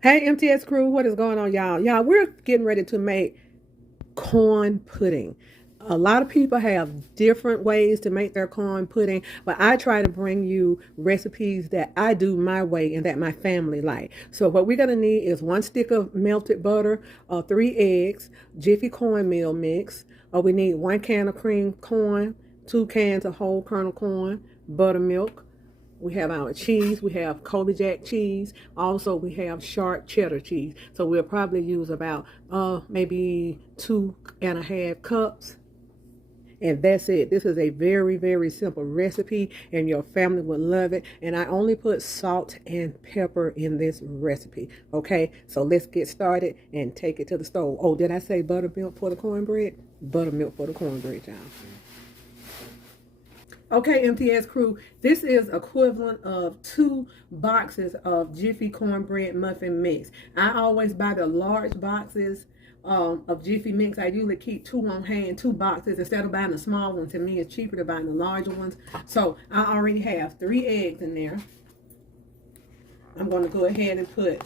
Hey, MTS crew, what is going on, y'all? Y'all, we're getting ready to make corn pudding. A lot of people have different ways to make their corn pudding, but I try to bring you recipes that I do my way and that my family like. So what we're going to need is 1 stick of melted butter, 3 eggs, Jiffy cornmeal mix. We need 1 can of cream corn, 2 cans of whole kernel corn, buttermilk. We have our cheese. We have Colby Jack cheese. Also, we have sharp cheddar cheese. So we'll probably use about maybe 2.5 cups. And that's it. This is a very, very simple recipe, and your family will love it. And I only put salt and pepper in this recipe. Okay, so let's get started and take it to the stove. Oh, did I say buttermilk for the cornbread? Buttermilk for the cornbread, y'all. Okay, MTS crew, this is equivalent of 2 boxes of Jiffy cornbread muffin mix. I always buy the large boxes of Jiffy mix. I usually keep 2 on hand, 2 boxes, instead of buying the small ones. To me, it's cheaper to buy the larger ones. So I already have 3 eggs in there. I'm going to go ahead and put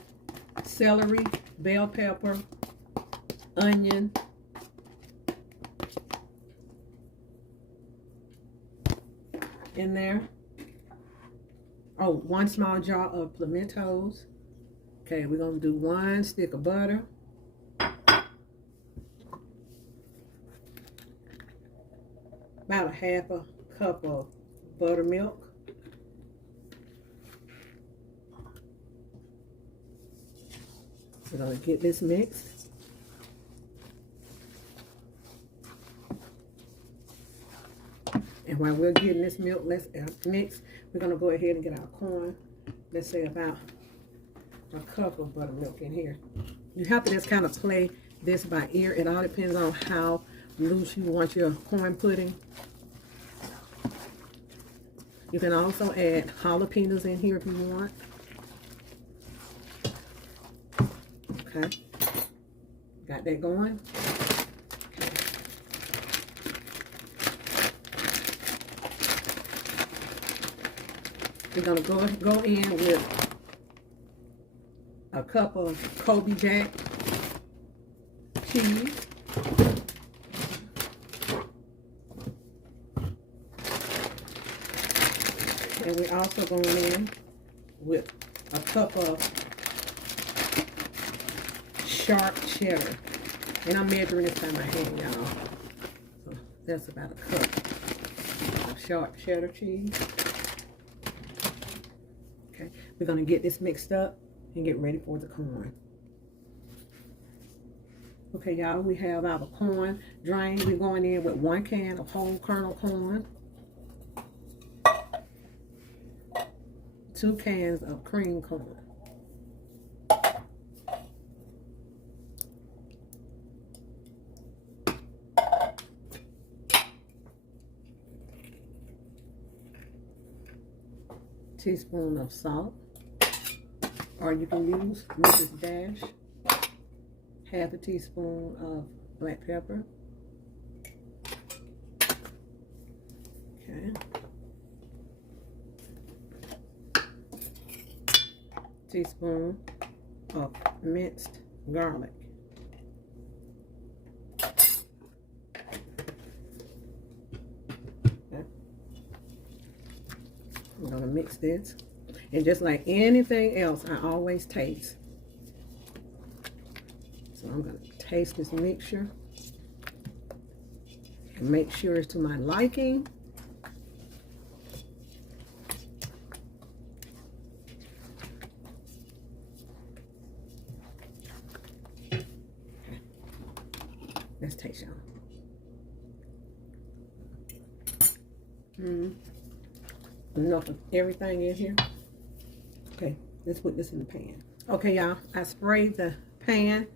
celery, bell pepper, onion, in there. Oh, 1 small jar of pimentos. Okay, we're going to do 1 stick of butter. About a half a cup of buttermilk. We're going to get this mixed. And while we're getting this milk mixed, we're going to go ahead and get our corn. Let's say about a cup of buttermilk in here. You have to just kind of play this by ear. It all depends on how loose you want your corn pudding. You can also add jalapenos in here if you want. Okay. Got that going? We're going to go in with a cup of Colby Jack cheese. And we're also going in with a cup of sharp cheddar. And I'm measuring this by my hand, y'all. So that's about a cup of sharp cheddar cheese. Okay, we're going to get this mixed up and get ready for the corn. Okay, y'all, we have our corn drained. We're going in with 1 can of whole kernel corn, 2 cans of cream corn, teaspoon of salt, or you can use Mrs. Dash, half a teaspoon of black pepper. Okay. Teaspoon of minced garlic. Okay. I'm gonna mix this. And just like anything else, I always taste. So I'm gonna taste this mixture and make sure it's to my liking. Let's taste, y'all. Enough of everything in here. Okay, let's put this in the pan. Okay, y'all, I sprayed the pan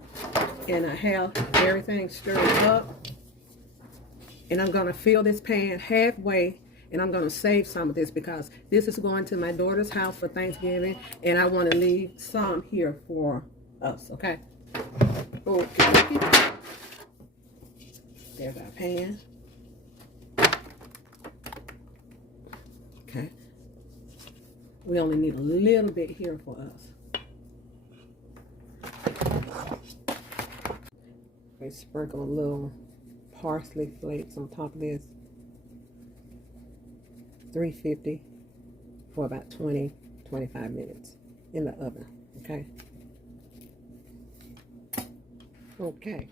and I have everything stirred up. And I'm gonna fill this pan halfway, and I'm gonna save some of this because this is going to my daughter's house for Thanksgiving, and I wanna leave some here for us, okay? Okay. There's our pan. Okay. We only need a little bit here for us. Okay, sprinkle a little parsley flakes on top of this. 350 for about 20-25 minutes in the oven. Okay. Okay.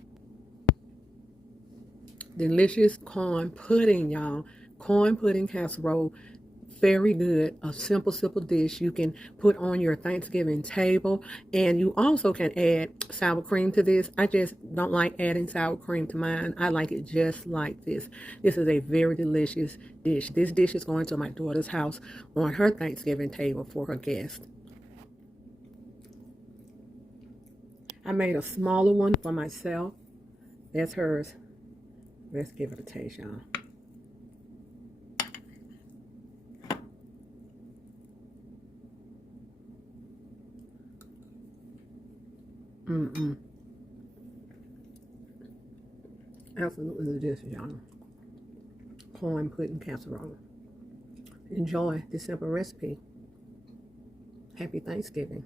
Delicious corn pudding, y'all. Corn pudding casserole. Very good. A simple dish you can put on your Thanksgiving table. And you also can add sour cream to this. I just don't like adding sour cream to mine. I like it just like this. This is a very delicious dish. This dish is going to my daughter's house on her Thanksgiving table for her guests. I made a smaller one for myself. That's hers. Let's give it a taste, y'all. Absolutely delicious, y'all. Corn pudding casserole. Enjoy this simple recipe. Happy Thanksgiving.